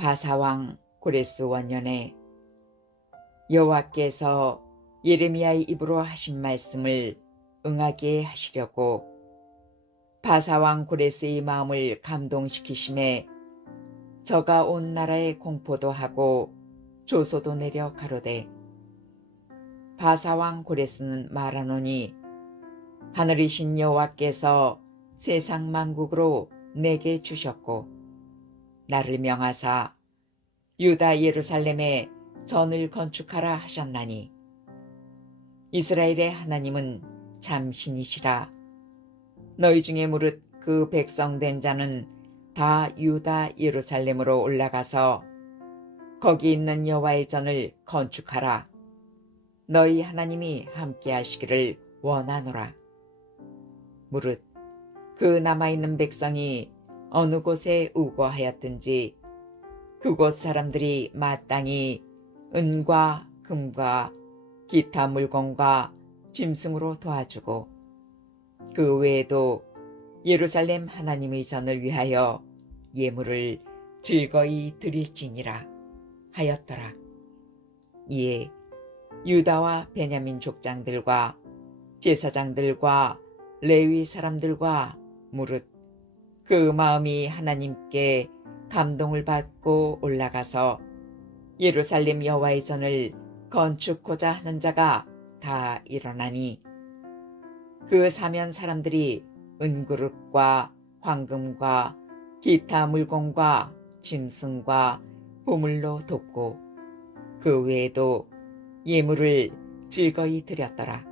바사왕 고레스 원년에 여호와께서 예레미야의 입으로 하신 말씀을 응하게 하시려고 바사왕 고레스의 마음을 감동시키심에 저가 온 나라에 공포도 하고 조소도 내려 가로되, 바사왕 고레스는 말하노니 하늘이신 여호와께서 세상 만국으로 내게 주셨고 나를 명하사 유다 예루살렘에 전을 건축하라 하셨나니 이스라엘의 하나님은 참 신이시라. 너희 중에 무릇 그 백성된 자는 다 유다 예루살렘으로 올라가서 거기 있는 여호와의 전을 건축하라. 너희 하나님이 함께 하시기를 원하노라. 무릇 그 남아있는 백성이 어느 곳에 우거하였든지 그곳 사람들이 마땅히 은과 금과 기타 물건과 짐승으로 도와주고 그 외에도 예루살렘 하나님의 전을 위하여 예물을 즐거이 드릴지니라 하였더라. 이에 유다와 베냐민 족장들과 제사장들과 레위 사람들과 무릇 그 마음이 하나님께 감동을 받고 올라가서 예루살렘 여호와의 전을 건축고자 하는 자가 다 일어나니 그 사면 사람들이 은그릇과 황금과 기타 물건과 짐승과 보물로 돕고 그 외에도 예물을 즐거이 드렸더라.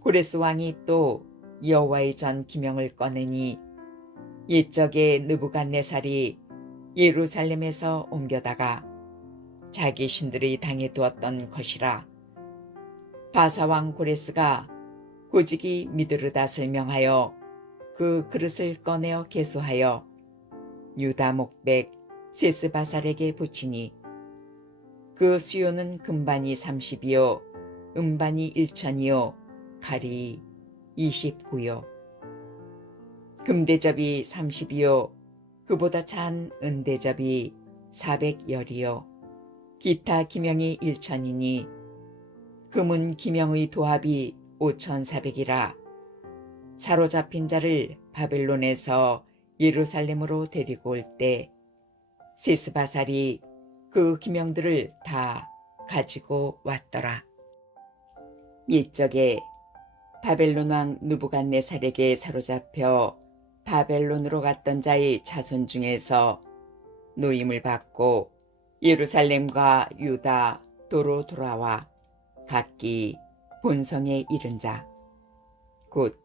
고레스 왕이 또 여호와의 전 기명을 꺼내니 옛적에 느부갓네살이 예루살렘에서 옮겨다가 자기 신들의 당에 두었던 것이라. 바사왕 고레스가 고지기 미드르닷을 명하여 그 그릇을 꺼내어 계수하여 유다 목백 세스바살에게 붙이니 그 수요는 금반이 30이요 은반이 1천이요 칼이 29요 금대접이 30이요 그보다 찬 은대접이 400열이요 기타 기명이 1천이니 금은 기명의 도합이 5,400이라. 사로잡힌 자를 바벨론에서 예루살렘으로 데리고 올 때 세스바살이 그 기명들을 다 가지고 왔더라. 옛적에 바벨론 왕 느부갓네살에게 사로잡혀 바벨론으로 갔던 자의 자손 중에서 노임을 받고 예루살렘과 유다 도로 돌아와 각기 본성에 이른 자, 곧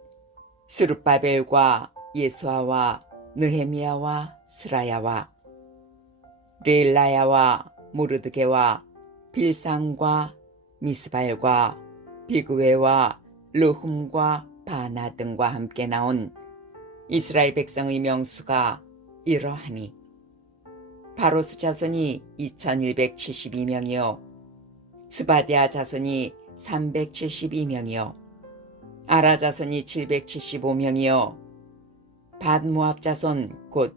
스룹바벨과 예수아와 느헤미야와 스라야와 레일라야와 모르드게와 빌상과 미스발과 비그웨와 르훔과 바나 등과 함께 나온 이스라엘 백성의 명수가 이러하니 바로스 자손이 2172명이요 스바디아 자손이 372명이요 아라 자손이 775명이요 밧모압 자손 곧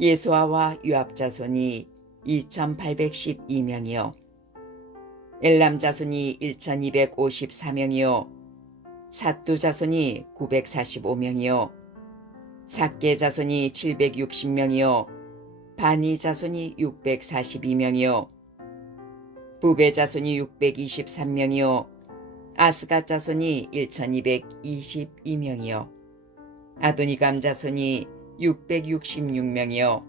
예수아와 유압 자손이 2812명이요 엘람 자손이 1254명이요 삿두 자손이 945명이요 삭게 자손이 760명이요 바니 자손이 642명이요 부베 자손이 623명이요 아스가 자손이 1222명이요 아도니감 자손이 666명이요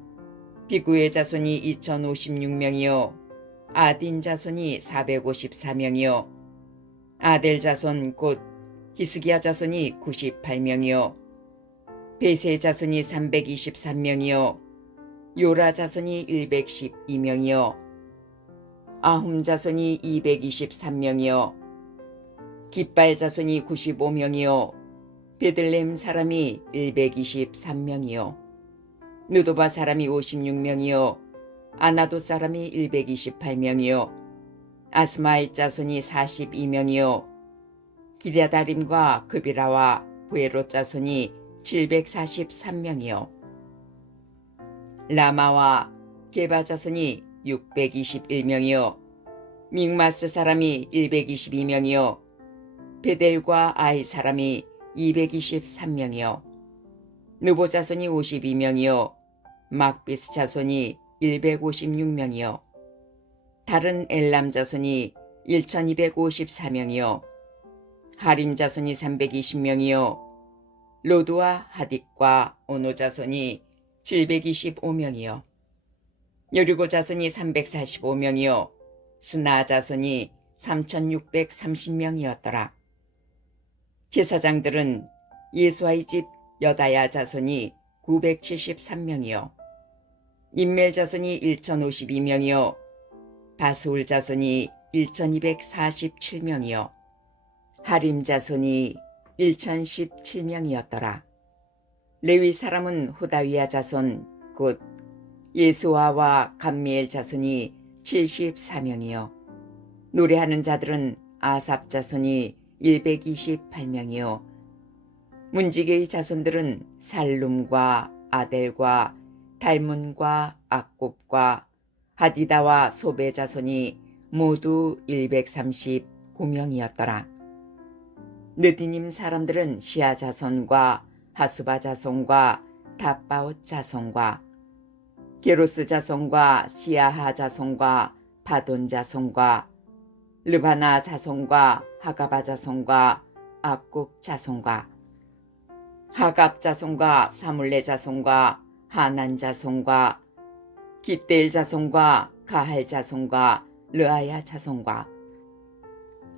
비구의 자손이 2056명이요 아딘 자손이 454명이요 아델 자손 곧 히스기야 자손이 98명이요 베세 자손이 323명이요 요라 자손이 112명이요 아훔 자손이 223명이요 깃발 자손이 95명이요 베들레헴 사람이 123명이요 느도바 사람이 56명이요 아나도 사람이 128명이요 아스마의 자손이 42명이요 기랴다림과 그비라와 부에롯 자손이 743명이요 라마와 게바 자손이 621명이요 믹마스 사람이 122명이요 베델과 아이 사람이 223명이요 느보 자손이 52명이요 막비스 자손이 156명이요 다른 엘람 자손이 1254명이요 하림 자손이 320명이요 로드와 하딕과 오노 자손이 725명이요 여리고 자손이 345명이요 스나 자손이 3630명이었더라. 제사장들은 예수아의 집 여다야 자손이 973명이요 임멜 자손이 1052명이요 바스울 자손이 1247명이요 하림 자손이 1017명이었더라. 레위 사람은 호다위아 자손 곧 예수아와 감미엘 자손이 74명이요 노래하는 자들은 아삽 자손이 128명이요 문지게의 자손들은 살룸과 아델과 달문과 악곱과 하디다와 소베 자손이 모두 139명이었더라. 느디님 사람들은 시아 자손과 하수바 자손과 다바옷 자손과 게로스 자손과 시아하 자손과 바돈 자손과 르바나 자손과 하가바 자손과 악굽 자손과 하갑 자손과 사물레 자손과 하난 자손과 깃델 자손과 가할 자손과 르아야 자손과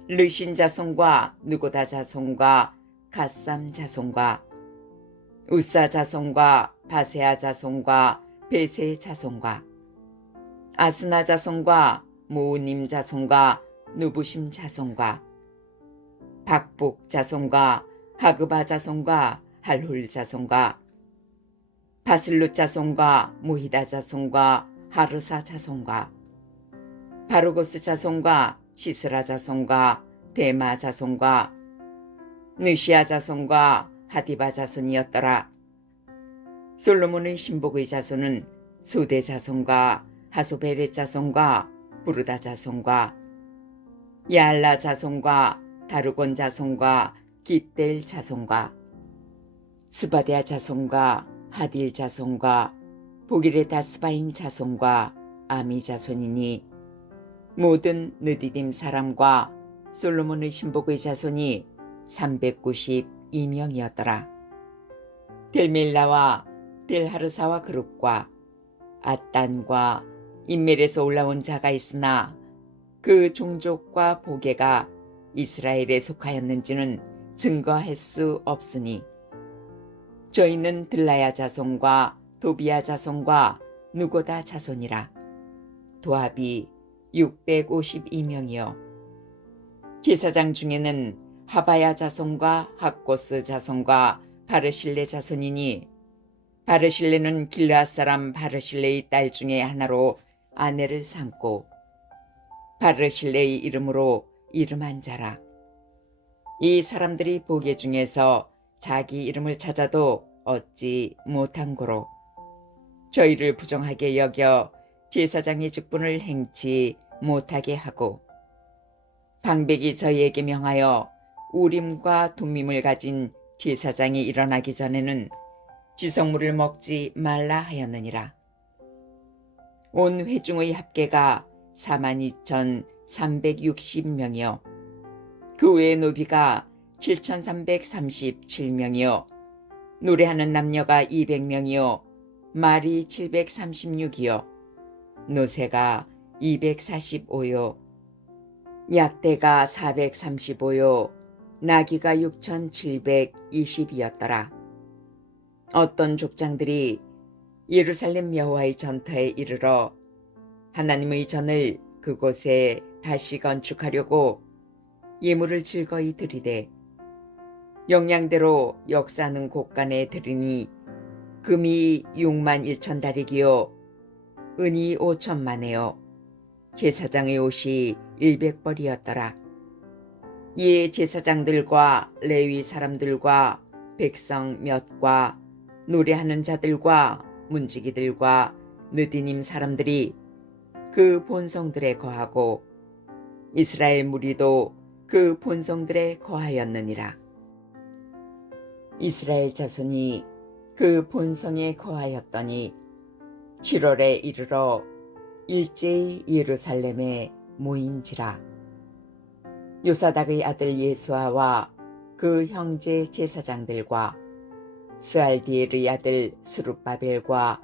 르신 자손과 느고다 자손과 갓삼 자손과 우사 자손과 바세아 자손과 베세 자손과 아스나 자손과 모우님 자손과 누부심 자손과 박복 자손과 하그바 자손과 할훌 자손과 바슬룻 자손과 모히다 자손과 하르사 자손과 바르고스 자손과 시스라 자손과 데마 자손과 느시아 자손과 하디바 자손이었더라. 솔로몬의 신복의 자손은 소대 자손과 하소베렛 자손과 부르다 자손과 야알라 자손과 다르곤 자손과 깃델 자손과 스바데아 자손과 하딜 자손과 보기레 다스바임 자손과 아미 자손이니 모든 느디딤 사람과 솔로몬의 신복의 자손이 392명이었더라. 델밀라와 델하르사와 그룹과 아딴과 인멜에서 올라온 자가 있으나 그 종족과 보게가 이스라엘에 속하였는지는 증거할 수 없으니 저희는 들라야 자손과 도비야 자손과 누고다 자손이라. 도합이 652명이요 제사장 중에는 하바야 자손과 학고스 자손과 바르실레 자손이니 바르실레는 길르앗 사람 바르실레의 딸 중에 하나로 아내를 삼고 바르실레의 이름으로 이름한 자라. 이 사람들이 보게 중에서 자기 이름을 찾아도 얻지 못한 고로 저희를 부정하게 여겨 제사장의 직분을 행치 못하게 하고 방백이 저희에게 명하여 우림과 둠밈을 가진 제사장이 일어나기 전에는 지성물을 먹지 말라 하였느니라. 온 회중의 합계가 42,360명이요 그 외의 노비가 7,337명이요 노래하는 남녀가 200명이요 말이 736이요 노새가 245요 약대가 435요 나귀가 6,720이었더라. 어떤 족장들이 예루살렘 여호와의 전터에 이르러 하나님의 전을 그곳에 다시 건축하려고 예물을 즐거이 드리되 영양대로 역사하는 곳간에 드리니 금이 61,000다리기요 은이 5,000만에요 제사장의 옷이 100벌이었더라. 이에 제사장들과 레위 사람들과 백성 몇과 노래하는 자들과 문지기들과 느디님 사람들이 그 본성들에 거하고 이스라엘 무리도 그 본성들에 거하였느니라. 이스라엘 자손이 그 본성에 거하였더니 7월에 이르러 일제히 예루살렘에 모인지라. 요사닥의 아들 예수아와 그 형제 제사장들과 스알디엘의 아들 스룹바벨과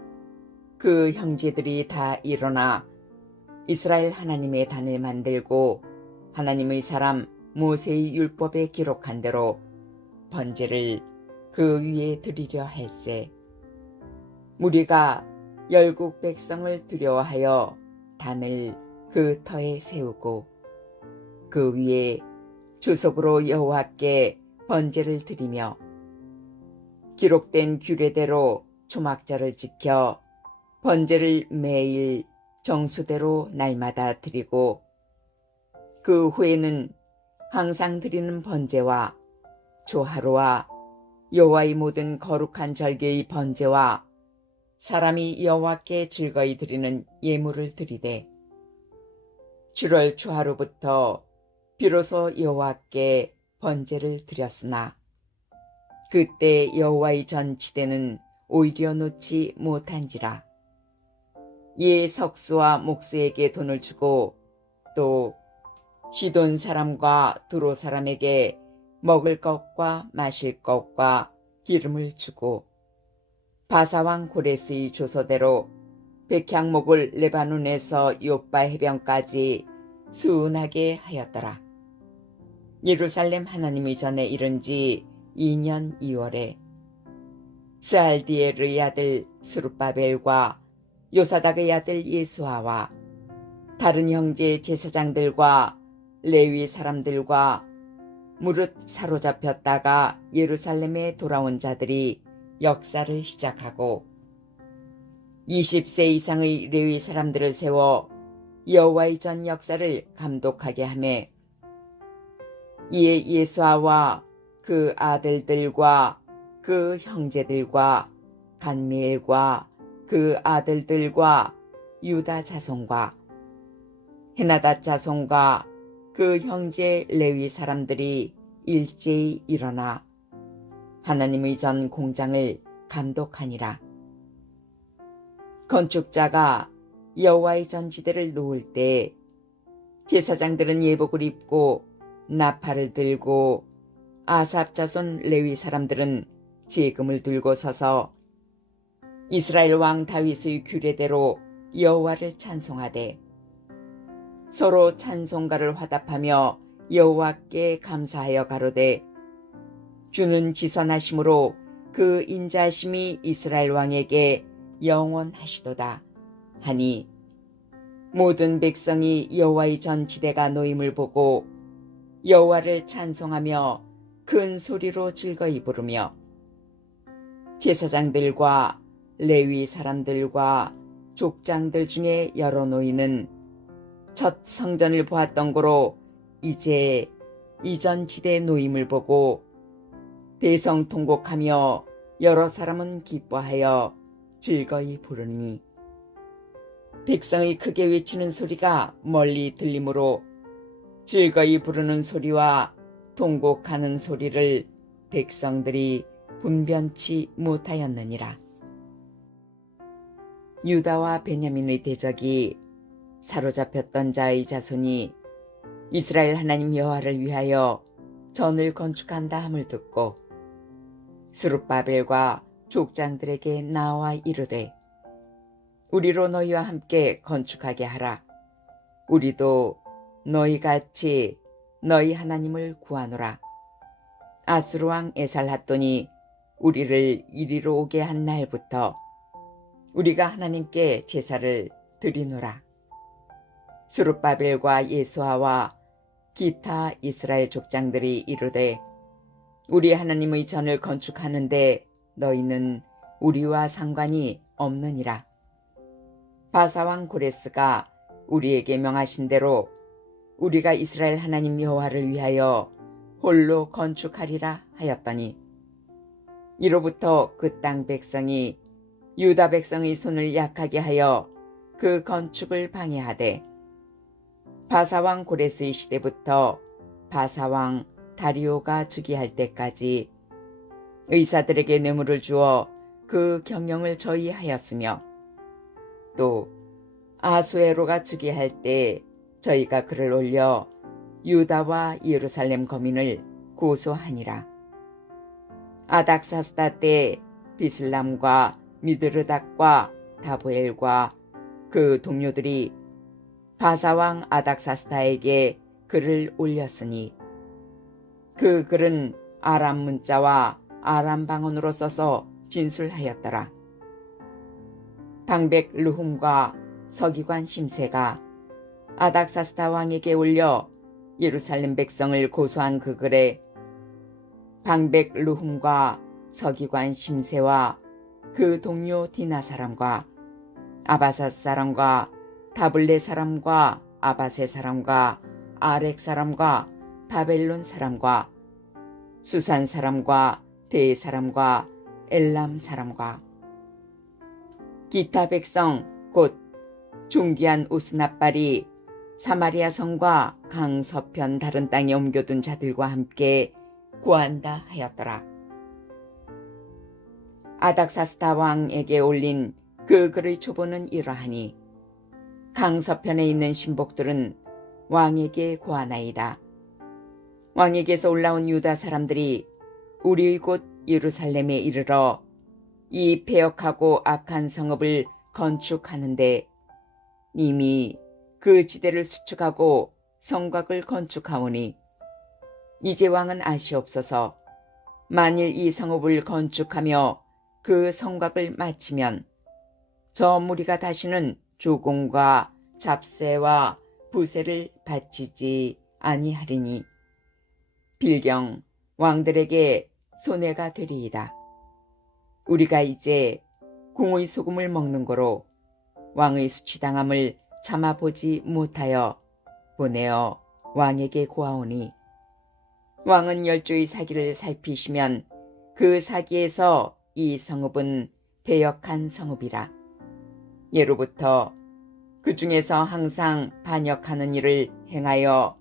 그 형제들이 다 일어나 이스라엘 하나님의 단을 만들고 하나님의 사람 모세의 율법에 기록한 대로 번제를 그 위에 드리려 할세. 무리가 열국 백성을 두려워하여 단을 그 터에 세우고 그 위에 주석으로 여호와께 번제를 드리며 기록된 규례대로 초막절을 지켜 번제를 매일 정수대로 날마다 드리고 그 후에는 항상 드리는 번제와 조하루와 여호와의 모든 거룩한 절개의 번제와 사람이 여호와께 즐거이 드리는 예물을 드리되 7월 초하루부터 비로소 여호와께 번제를 드렸으나 그때 여호와의 전치대는 오히려 놓지 못한지라. 이에 석수와 목수에게 돈을 주고 또 시돈 사람과 두로 사람에게 먹을 것과 마실 것과 기름을 주고 바사왕 고레스의 조서대로 백향목을 레바논에서 요빠 해변까지 수운하게 하였더라. 예루살렘 하나님의 전에 이른 지 2년 2월에 스알디엘의 아들 스룹바벨과 요사닥의 아들 예수아와 다른 형제 제사장들과 레위 사람들과 무릇 사로잡혔다가 예루살렘에 돌아온 자들이 역사를 시작하고 20세 이상의 레위 사람들을 세워 여호와의 전 역사를 감독하게 하매 이에 예수아와 그 아들들과 그 형제들과 간미엘과 그 아들들과 유다 자손과 헤나닷 자손과 그 형제 레위 사람들이 일제히 일어나 하나님의 전 공장을 감독하니라. 건축자가 여호와의 전지대를 놓을 때 제사장들은 예복을 입고 나팔을 들고 아삽 자손 레위 사람들은 제금을 들고 서서 이스라엘 왕 다윗의 규례대로 여호와를 찬송하되 서로 찬송가를 화답하며 여호와께 감사하여 가로되 주는 지선하심으로 그 인자하심이 이스라엘 왕에게 영원하시도다 하니 모든 백성이 여호와의 전지대가 놓임을 보고 여호와를 찬송하며 큰 소리로 즐거이 부르며 제사장들과 레위 사람들과 족장들 중에 여러 노인은 첫 성전을 보았던 고로 이제 이전 지대 노임을 보고 대성통곡하며 여러 사람은 기뻐하여 즐거이 부르니 백성의 크게 외치는 소리가 멀리 들리므로 즐거이 부르는 소리와 통곡하는 소리를 백성들이 분변치 못하였느니라. 유다와 베냐민의 대적이 사로잡혔던 자의 자손이 이스라엘 하나님 여호와를 위하여 전을 건축한다 함을 듣고 스룹바벨과 족장들에게 나와 이르되 우리로 너희와 함께 건축하게 하라. 우리도 너희같이 너희 하나님을 구하노라. 아수르 왕 에살핫돈이 우리를 이리로 오게 한 날부터 우리가 하나님께 제사를 드리노라. 스룹바벨과 예수아와 기타 이스라엘 족장들이 이르되 우리 하나님의 전을 건축하는데 너희는 우리와 상관이 없느니라. 바사왕 고레스가 우리에게 명하신 대로 우리가 이스라엘 하나님 여호와를 위하여 홀로 건축하리라 하였더니 이로부터 그 땅 백성이 유다 백성의 손을 약하게 하여 그 건축을 방해하되 바사왕 고레스의 시대부터 바사왕 다리오가 즉위할 때까지 의사들에게 뇌물을 주어 그 경영을 저희하였으며 또 아수에로가 즉위할 때 저희가 그를 올려 유다와 예루살렘 거민을 고소하니라. 아닥사스다 때 비슬람과 미드르닥과 다보엘과 그 동료들이 바사왕 아닥사스다에게 글을 올렸으니 그 글은 아람 문자와 아람 방언으로 써서 진술하였더라. 방백 르훔과 서기관 심세가 아닥사스다 왕에게 올려 예루살렘 백성을 고소한 그 글에 방백 르훔과 서기관 심세와 그 동료 디나 사람과 아바삿 사람과 다블레 사람과 아바세 사람과 아렉 사람과 바벨론 사람과 수산 사람과 대 사람과 엘람 사람과 기타 백성 곧 존귀한 오스나빨이 사마리아 성과 강 서편 다른 땅에 옮겨둔 자들과 함께 고한다 하였더라. 아닥사스다 왕에게 올린 그 글의 초본은 이러하니 강 서편에 있는 신복들은 왕에게 고하나이다. 왕에게서 올라온 유다 사람들이 우리의 곳 예루살렘에 이르러 이 패역하고 악한 성읍을 건축하는데 이미 그 지대를 수축하고 성곽을 건축하오니 이제 왕은 아시옵소서. 만일 이 성읍을 건축하며 그 성곽을 마치면 저 무리가 다시는 조공과 잡세와 부세를 바치지 아니하리니 빌경 왕들에게 손해가 되리이다. 우리가 이제 궁의 소금을 먹는 거로 왕의 수치당함을 참아보지 못하여 보내어 왕에게 고하오니 왕은 열조의 사기를 살피시면 그 사기에서 이 성읍은 배역한 성읍이라. 예로부터 그 중에서 항상 반역하는 일을 행하여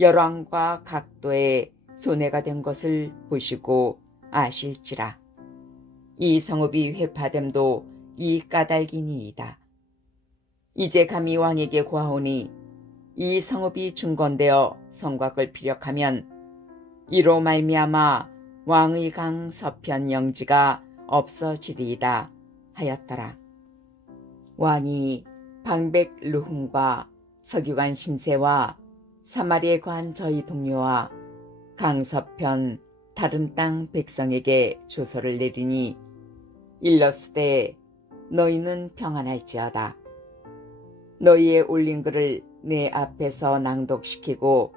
열왕과 각도에 손해가 된 것을 보시고 아실지라. 이 성읍이 회파됨도 이 까닭이니이다. 이제 감히 왕에게 고하오니 이 성읍이 중건되어 성곽을 피력하면 이로 말미암아 왕의 강 서편 영지가 없어지리이다 하였더라. 왕이 방백 르훔과 서기관 심세와 사마리에 거한 저희 동료와 강서편 다른 땅 백성에게 조서를 내리니 일렀으되 너희는 평안할지어다. 너희의 올린 글을 내 앞에서 낭독시키고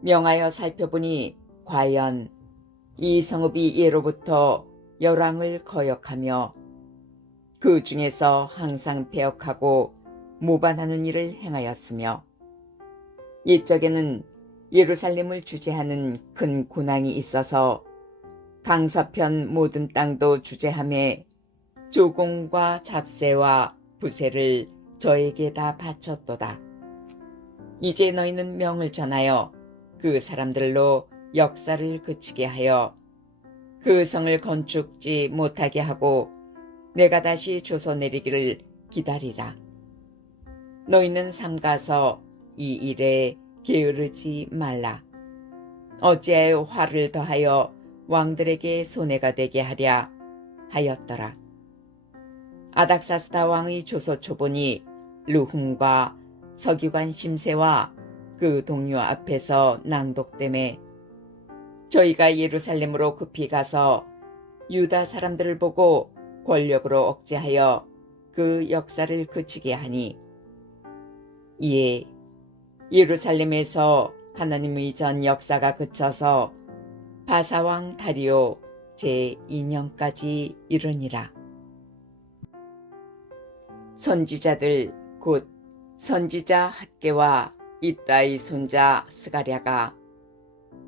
명하여 살펴보니 과연 이 성읍이 예로부터 열왕을 거역하며 그 중에서 항상 배역하고 모반하는 일을 행하였으며 옛적에는 예루살렘을 주재하는 큰 군왕이 있어서 강서편 모든 땅도 주재하며 조공과 잡세와 부세를 저에게 다 바쳤도다. 이제 너희는 명을 전하여 그 사람들로 역사를 그치게 하여 그 성을 건축지 못하게 하고 내가 다시 조서 내리기를 기다리라. 너희는 삼가서 이 일에 게으르지 말라. 어찌하여 화를 더하여 왕들에게 손해가 되게 하랴 하였더라. 아닥사스다 왕의 조서 초본이 르훔과 서기관 심세와 그 동료 앞에서 낭독되매 저희가 예루살렘으로 급히 가서 유다 사람들을 보고 권력으로 억제하여 그 역사를 그치게 하니 이에 예루살렘에서 하나님의 전 역사가 그쳐서 바사왕 다리오 제2년까지 이르니라. 선지자들 곧 선지자 학개와 이따의 손자 스가랴가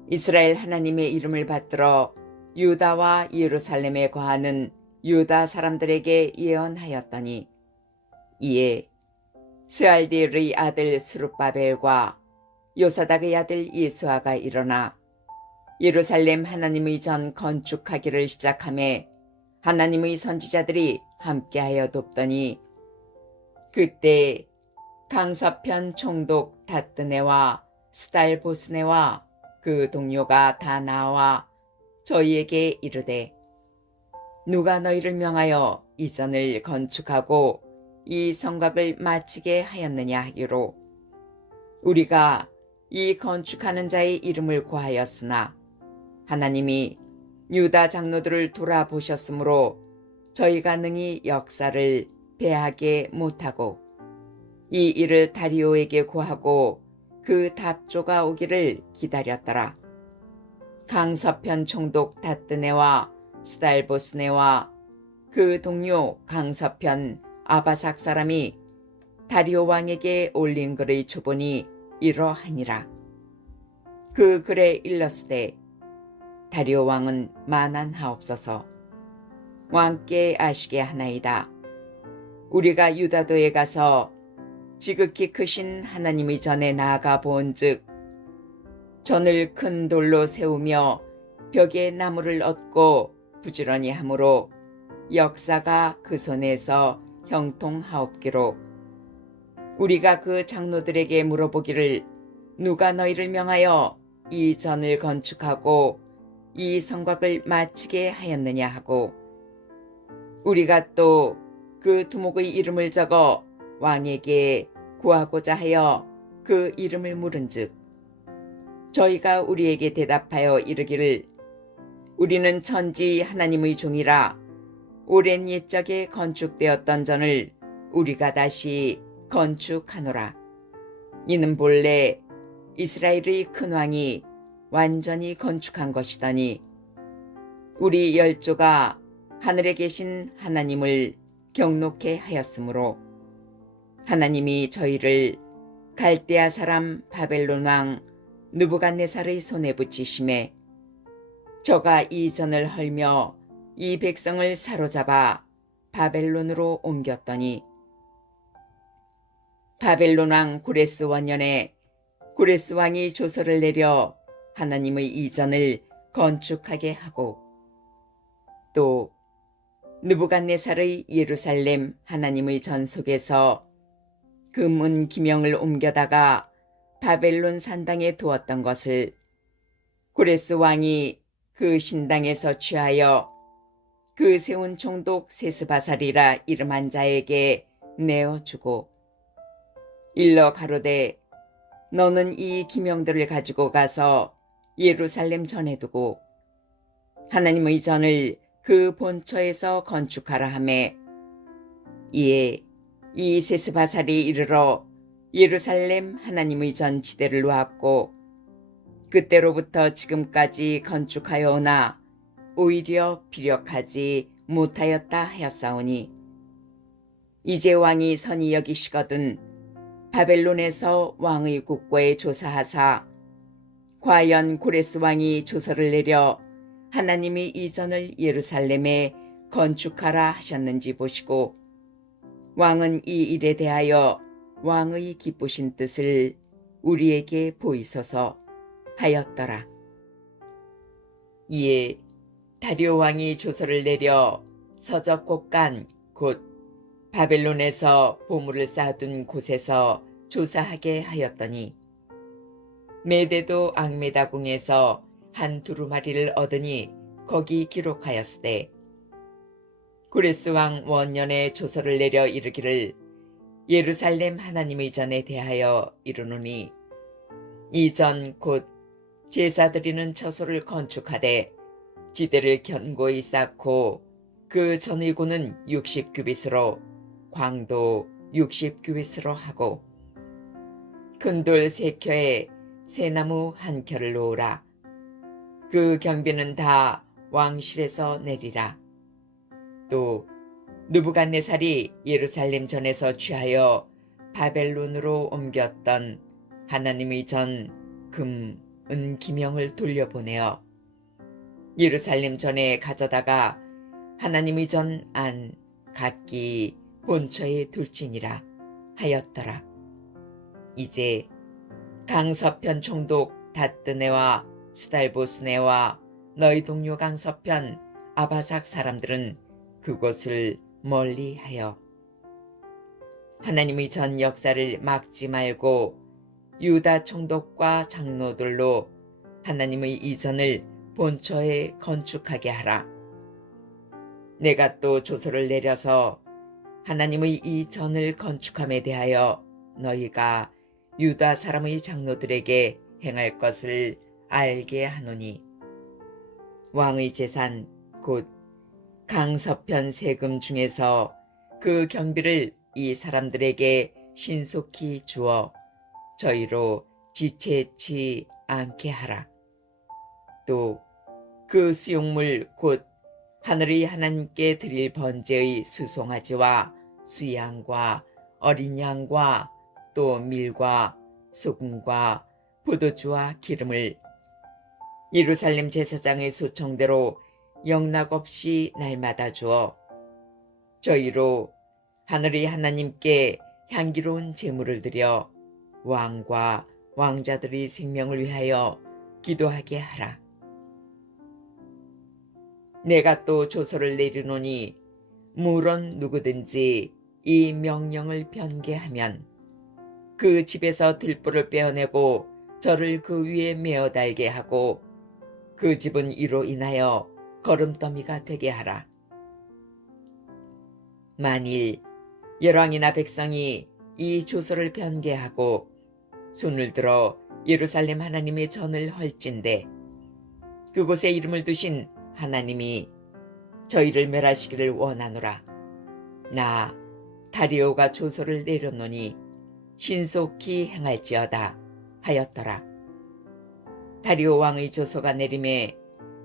이스라엘 하나님의 이름을 받들어 유다와 예루살렘에 거하는 유다 사람들에게 예언하였더니 이에 스알디엘의 아들 스룹바벨과 요사닥의 아들 예수아가 일어나 예루살렘 하나님의 전 건축하기를 시작하며 하나님의 선지자들이 함께하여 돕더니 그때 강서편 총독 다뜨네와 스달보스네와 그 동료가 다 나와 저희에게 이르되 누가 너희를 명하여 이 전을 건축하고 이 성곽을 마치게 하였느냐 하기로 우리가 이 건축하는 자의 이름을 고하였으나 하나님이 유다 장로들을 돌아보셨으므로 저희가 능히 역사를 배하게 못하고 이 일을 다리오에게 고하고 그 답조가 오기를 기다렸더라. 강서편 총독 다뜨네와 스달보스네와 그 동료 강서편 아바삭 사람이 다리오 왕에게 올린 글의 초본이 이러하니라. 그 글에 일렀으되 다리오 왕은 만한하옵소서. 왕께 아시게 하나이다. 우리가 유다도에 가서 지극히 크신 하나님의 전에 나아가 본즉 전을 큰 돌로 세우며 벽에 나무를 얹고 부지런히 하므로 역사가 그 손에서 형통하옵기로 우리가 그 장로들에게 물어보기를 누가 너희를 명하여 이 전을 건축하고 이 성곽을 마치게 하였느냐 하고 우리가 또 그 두목의 이름을 적어 왕에게 구하고자 하여 그 이름을 물은즉 저희가 우리에게 대답하여 이르기를 우리는 천지 하나님의 종이라 오랜 옛적에 건축되었던 전을 우리가 다시 건축하노라. 이는 본래 이스라엘의 큰 왕이 완전히 건축한 것이더니 우리 열조가 하늘에 계신 하나님을 경록해 하였으므로 하나님이 저희를 갈대아 사람 바벨론 왕 느부갓네살의 손에 붙이심에 저가 이 전을 헐며 이 백성을 사로잡아 바벨론으로 옮겼더니 바벨론 왕 고레스 원년에 고레스 왕이 조서를 내려 하나님의 이 전을 건축하게 하고 또 느부갓네살의 예루살렘 하나님의 전 속에서 금은 기명을 옮겨다가 바벨론 산당에 두었던 것을 고레스 왕이 그 신당에서 취하여 그 세운 총독 세스바살이라 이름한 자에게 내어주고 일러 가로되 너는 이 기명들을 가지고 가서 예루살렘 전에 두고 하나님의 전을 그 본처에서 건축하라 하매 이에 이 세스바살이 이르러 예루살렘 하나님의 전 지대를 놓았고 그때로부터 지금까지 건축하여 오나 오히려 비력하지 못하였다 하였사오니 이제 왕이 선히 여기시거든 바벨론에서 왕의 국고에 조사하사 과연 고레스 왕이 조서를 내려 하나님이 이 전을 예루살렘에 건축하라 하셨는지 보시고 왕은 이 일에 대하여 왕의 기쁘신 뜻을 우리에게 보이소서 하였더라. 이에 다리오 왕이 조서를 내려 서적 곳간 곧 바벨론에서 보물을 쌓아둔 곳에서 조사하게 하였더니 메데도 앙메다궁에서 한 두루마리를 얻으니 거기 기록하였으되 고레스 왕 원년에 조서를 내려 이르기를 예루살렘 하나님의 전에 대하여 이르노니 이 전 곧 제사 드리는 처소를 건축하되 지대를 견고히 쌓고 그 전의고는 60규빗으로 광도 60규빗으로 하고 큰 돌 3켜에 새나무 1켜를 놓으라. 그 경비는 다 왕실에서 내리라. 또 느부갓네살이 예루살렘 전에서 취하여 바벨론으로 옮겼던 하나님의 전 금, 은 기명을 돌려보내어 예루살렘 전에 가져다가 하나님의 전 안 각기 본처에 둘지니라 하였더라. 이제 강서편 총독 다뜨네와 스달보스네와 너희 동료 강서편 아바삭 사람들은 그곳을 멀리하여 하나님의 전 역사를 막지 말고 유다 총독과 장로들로 하나님의 이전을 본처에 건축하게 하라. 내가 또 조서를 내려서 하나님의 이 전을 건축함에 대하여 너희가 유다 사람의 장로들에게 행할 것을 알게 하노니 왕의 재산 곧 강서편 세금 중에서 그 경비를 이 사람들에게 신속히 주어 저희로 지체치 않게 하라. 또 그 수용물 곧 하늘의 하나님께 드릴 번제의 수송아지와 수양과 어린 양과 또 밀과 소금과 포도주와 기름을 예루살렘 제사장의 소청대로 영락없이 날마다 주어 저희로 하늘의 하나님께 향기로운 제물을 드려 왕과 왕자들의 생명을 위하여 기도하게 하라. 내가 또 조서를 내리노니 무론 누구든지 이 명령을 변개하면 그 집에서 들보를 빼어내고 저를 그 위에 메어 달게 하고 그 집은 이로 인하여 거름더미가 되게 하라. 만일 열왕이나 백성이 이 조서를 변개하고 손을 들어 예루살렘 하나님의 전을 헐진대 그곳에 이름을 두신 하나님이 저희를 멸하시기를 원하노라. 나 다리오가 조서를 내려노니 신속히 행할지어다 하였더라. 다리오 왕의 조서가 내림에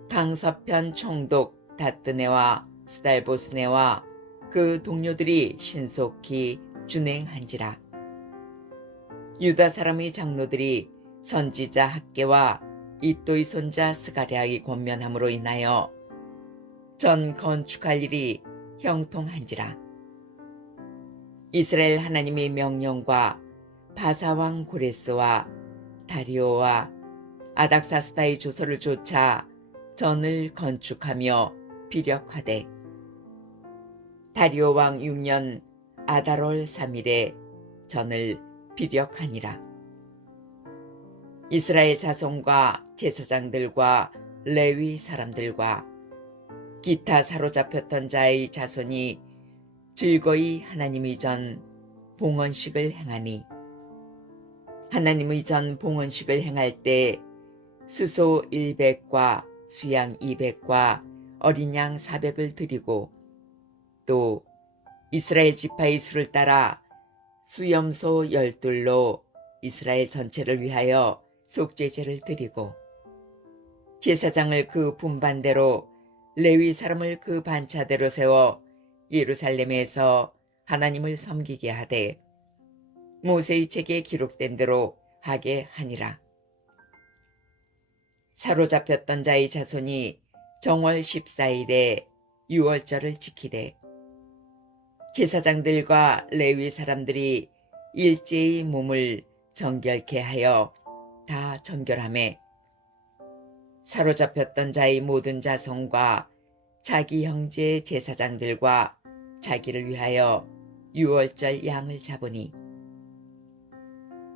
강서편 총독 다뜨네와 스달보스네와 그 동료들이 신속히 준행한지라. 유다 사람의 장로들이 선지자 학개와 이또의 손자 스가랴의 권면함으로 인하여 전 건축할 일이 형통한지라. 이스라엘 하나님의 명령과 바사왕 고레스와 다리오와 아닥사스다의 조서를 좇아 전을 건축하며 비력하되 다리오 왕 6년 아달월 3일에 전을 비력하니라. 이스라엘 자손과 제사장들과 레위 사람들과 기타 사로잡혔던 자의 자손이 즐거이 하나님의 전 봉헌식을 행하니 하나님의 전 봉헌식을 행할 때 수소 100과 수양 200과 어린 양 400을 드리고 또 이스라엘 지파의 수를 따라 수염소 12로 이스라엘 전체를 위하여 속죄제를 드리고 제사장을 그 분반대로 레위 사람을 그 반차대로 세워 예루살렘에서 하나님을 섬기게 하되 모세의 책에 기록된 대로 하게 하니라. 사로잡혔던 자의 자손이 정월 14일에 유월절을 지키되 제사장들과 레위 사람들이 일제히 몸을 정결케 하여 다 정결하매 사로잡혔던 자의 모든 자손과 자기 형제 제사장들과 자기를 위하여 유월절 양을 잡으니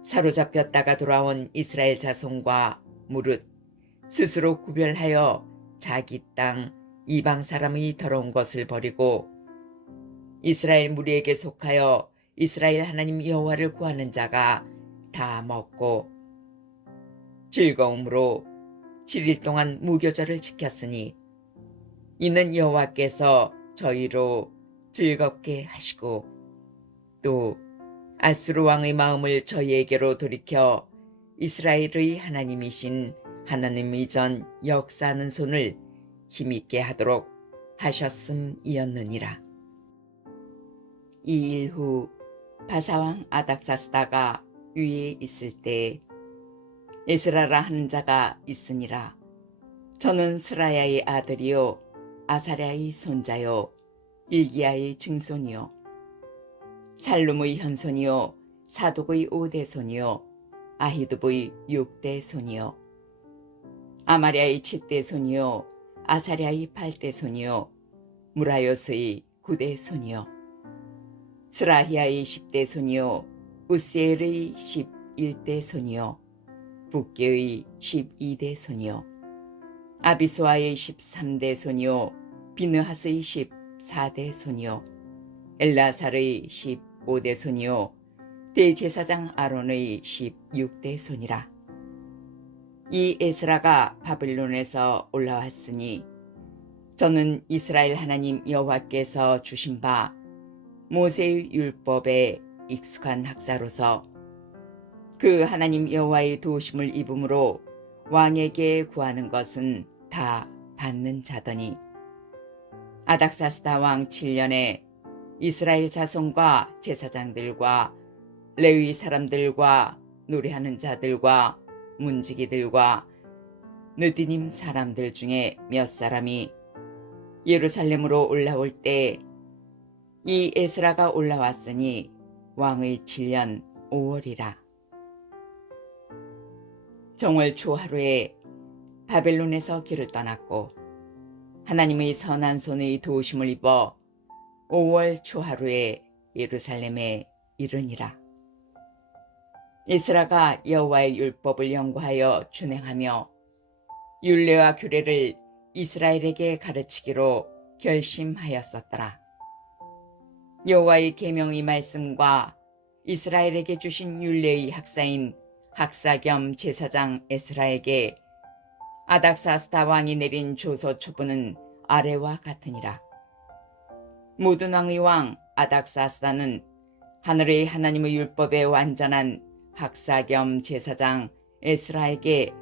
사로잡혔다가 돌아온 이스라엘 자손과 무릇 스스로 구별하여 자기 땅 이방 사람의 더러운 것을 버리고 이스라엘 무리에게 속하여 이스라엘 하나님 여호와를 구하는 자가 다 먹고 즐거움으로 7일 동안 무교절을 지켰으니 이는 여호와께서 저희로 즐겁게 하시고 또 아수르 왕의 마음을 저희에게로 돌이켜 이스라엘의 하나님이신 하나님의 전 역사하는 손을 힘있게 하도록 하셨음이었느니라. 이 일 후 바사왕 아닥사스다가 위에 있을 때 에스라라 하는 자가 있으니라. 저는 스라야의 아들이요 아사랴의 손자요 일기야의 증손이요 살룸의 현손이요 사독의 5대손이요 아히두브의 6대손이요 아마랴의 7대손이요 아사랴의 8대손이요 무라요스의 9대손이요 스라히아의 10대손이요 우스엘의 11대손이요 북계의 12대손이요 아비수아의 13대손이요 비느하스의 14대손이요 엘라살의 15대손이요 대제사장 아론의 16대손이라. 이 에스라가 바빌론에서 올라왔으니 저는 이스라엘 하나님 여호와께서 주신 바 모세의 율법에 익숙한 학사로서 그 하나님 여호와의 도우심을 입음으로 왕에게 구하는 것은 다 받는 자더니 아닥사스다 왕 7년에 이스라엘 자손과 제사장들과 레위 사람들과 노래하는 자들과 문지기들과 느디님 사람들 중에 몇 사람이 예루살렘으로 올라올 때 이 에스라가 올라왔으니 왕의 7년 5월이라. 정월 초하루에 바벨론에서 길을 떠났고 하나님의 선한 손의 도우심을 입어 5월 초하루에 예루살렘에 이르니라. 에스라가 여호와의 율법을 연구하여 준행하며 율례와 규례를 이스라엘에게 가르치기로 결심하였었더라. 여호와의 계명의 말씀과 이스라엘에게 주신 율례의 학사인 학사 겸 제사장 에스라에게 아닥사스다 왕이 내린 조서 초부는 아래와 같으니라. 모든 왕의 왕 아닥사스다는 하늘의 하나님의 율법에 완전한 학사 겸 제사장 에스라에게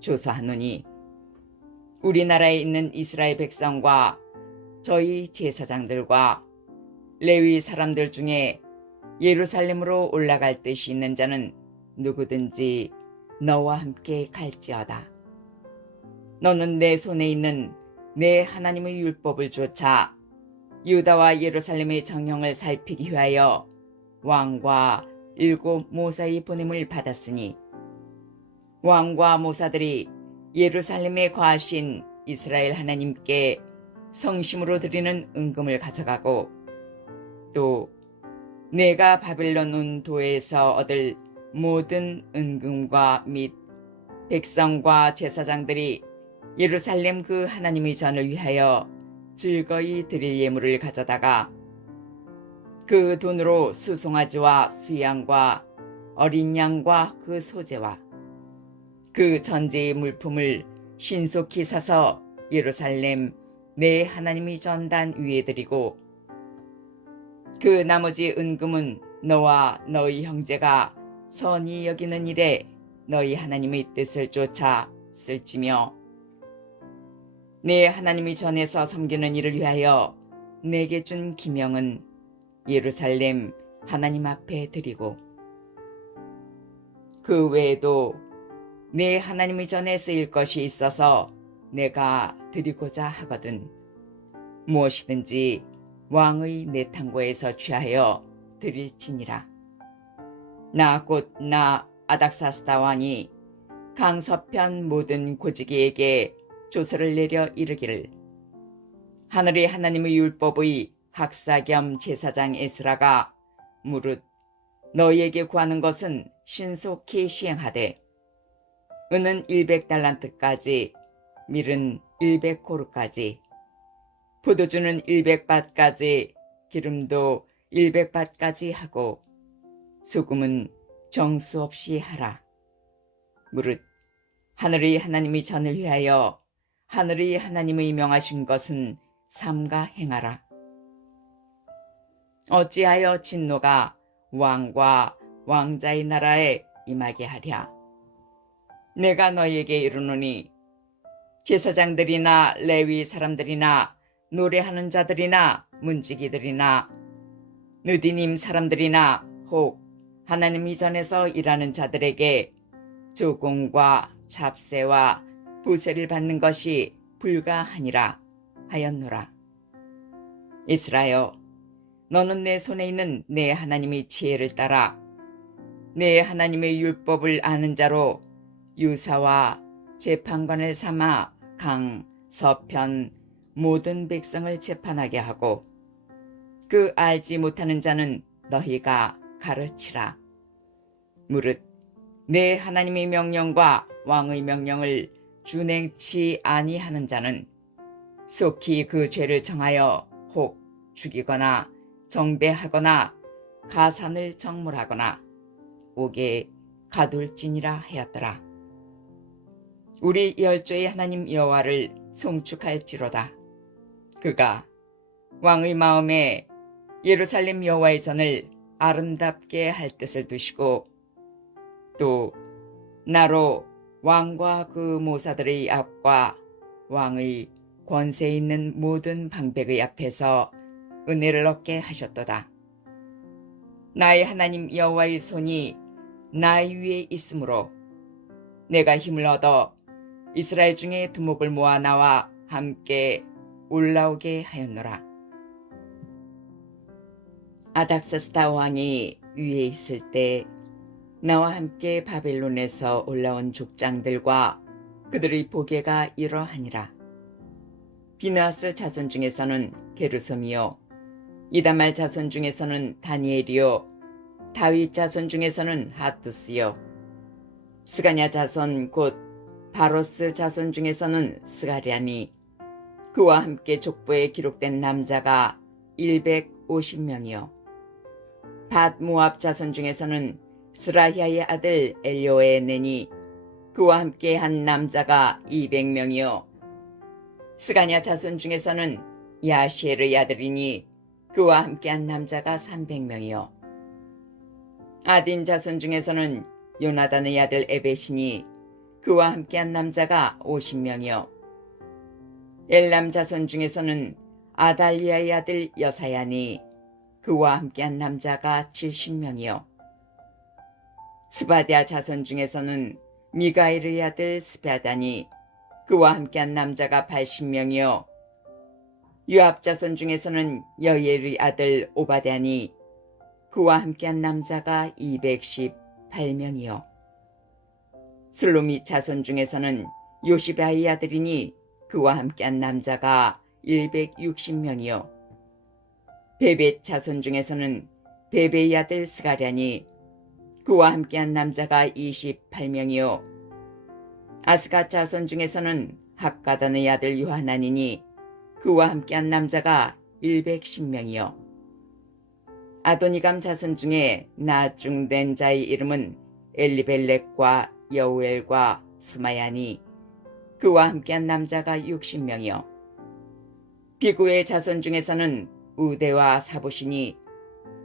조서하노니 우리나라에 있는 이스라엘 백성과 저희 제사장들과 레위 사람들 중에 예루살렘으로 올라갈 뜻이 있는 자는 누구든지 너와 함께 갈지어다. 너는 내 손에 있는 내 하나님의 율법을 쫓아 유다와 예루살렘의 정형을 살피기 위하여 왕과 7 모사의 보냄을 받았으니 왕과 모사들이 예루살렘에 거하신 이스라엘 하나님께 성심으로 드리는 은금을 가져가고 또 내가 바벨론 온 도에서 얻을 모든 은금과 및 백성과 제사장들이 예루살렘 그 하나님의 전을 위하여 즐거이 드릴 예물을 가져다가 그 돈으로 수송아지와 수양과 어린 양과 그 소재와 그 전제의 물품을 신속히 사서 예루살렘 내 하나님의 전단 위에 드리고 그 나머지 은금은 너와 너희 형제가 선히 여기는 일에 너희 하나님의 뜻을 쫓아 쓸지며 내 하나님의 전에서 섬기는 일을 위하여 내게 준 기명은 예루살렘 하나님 앞에 드리고 그 외에도 내 하나님의 전에 쓰일 것이 있어서 내가 드리고자 하거든 무엇이든지 왕의 내탕고에서 취하여 드릴지니라. 나 곧 나 아닥사스다 왕이 강서편 모든 고지기에게 조서를 내려 이르기를 하늘의 하나님의 율법의 학사 겸 제사장 에스라가 무릇 너희에게 구하는 것은 신속히 시행하되 은은 100달란트까지 밀은 100고루까지 포도주는 100밭까지 기름도 100밭까지 하고 소금은 정수 없이 하라. 무릇 하늘의 하나님의 전을 위하여 하늘의 하나님의 명하신 것은 삼가 행하라. 어찌하여 진노가 왕과 왕자의 나라에 임하게 하랴. 내가 너희에게 이르노니 제사장들이나 레위 사람들이나 노래하는 자들이나 문지기들이나 느디님 사람들이나 혹 하나님 이전에서 일하는 자들에게 조공과 잡세와 부세를 받는 것이 불가하니라. 하였노라. 이스라여, 너는 내 손에 있는 내 하나님의 지혜를 따라 내 하나님의 율법을 아는 자로 유사와 재판관을 삼아 강, 서편 모든 백성을 재판하게 하고 그 알지 못하는 자는 너희가 가르치라. 무릇 내 하나님의 명령과 왕의 명령을 준행치 아니하는 자는 속히 그 죄를 정하여 혹 죽이거나 정배하거나 가산을 정물하거나 옥에 가둘지니라 하였더라. 우리 열조의 하나님 여호와를 송축할지로다. 그가 왕의 마음에 예루살렘 여호와의 전을 아름답게 할 뜻을 두시고 또 나로 왕과 그 모사들의 앞과 왕의 권세 있는 모든 방백의 앞에서 은혜를 얻게 하셨도다. 나의 하나님 여호와의 손이 나의 위에 있으므로 내가 힘을 얻어 이스라엘 중에 두목을 모아 나와 함께 올라오게 하였노라. 아닥사스다 왕이 위에 있을 때 나와 함께 바벨론에서 올라온 족장들과 그들의 보게가 이러하니라. 비느하스 자손 중에서는 게르솜이요, 이다말 자손 중에서는 다니엘이요, 다윗 자손 중에서는 하투스요, 스가냐 자손 곧 바로스 자손 중에서는 스가랴니, 그와 함께 족보에 기록된 남자가 150명이요. 밧 모압 자손 중에서는 스라히아의 아들 엘요에네니, 그와 함께 한 남자가 200명이요. 스가냐 자손 중에서는 야시엘의 아들이니 그와 함께 한 남자가 300명이요. 아딘 자손 중에서는 요나단의 아들 에벳이니 그와 함께 한 남자가 50명이요. 엘람 자손 중에서는 아달리아의 아들 여사야니 그와 함께 한 남자가 70명이요. 스바디아 자손 중에서는 미가엘의 아들 스바다니 그와 함께한 남자가 80명이요. 유압 자손 중에서는 여엘의 아들 오바댜니 그와 함께한 남자가 218명이요. 슬로미 자손 중에서는 요시바의 아들이니 그와 함께한 남자가 160명이요. 베벳 자손 중에서는 베베의 아들 스가랴니 그와 함께한 남자가 28명이요. 아스가 자손 중에서는 학가단의 아들 요하나니니 그와 함께한 남자가 110명이요. 아도니감 자손 중에 나중된 자의 이름은 엘리벨렉과 여우엘과 스마야니 그와 함께한 남자가 60명이요. 비구의 자손 중에서는 우대와 사보시니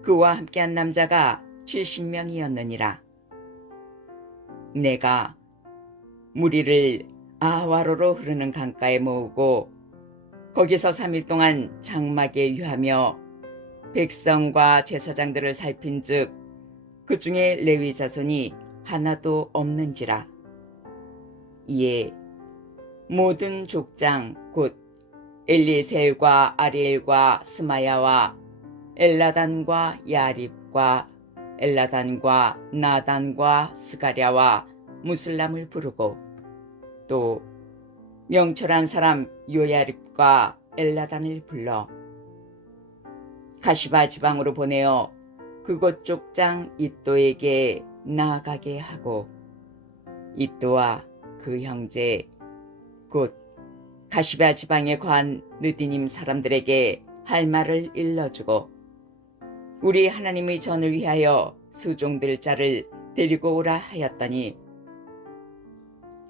그와 함께한 남자가 70명이었느니라. 내가 무리를 아와로로 흐르는 강가에 모으고 거기서 3일 동안 장막에 유하며 백성과 제사장들을 살핀즉 그 중에 레위 자손이 하나도 없는지라. 이에 모든 족장 곧 엘리에셀과 아리엘과 스마야와 엘라단과 야립과 엘라단과 나단과 스가랴와 무슬람을 부르고 또 명철한 사람 요야립과 엘라단을 불러 가시바 지방으로 보내어 그곳 족장 이또에게 나아가게 하고 이또와 그 형제 곧 가시바 지방에 거한 느디님 사람들에게 할 말을 일러주고 우리 하나님의 전을 위하여 수종들 자를 데리고 오라 하였더니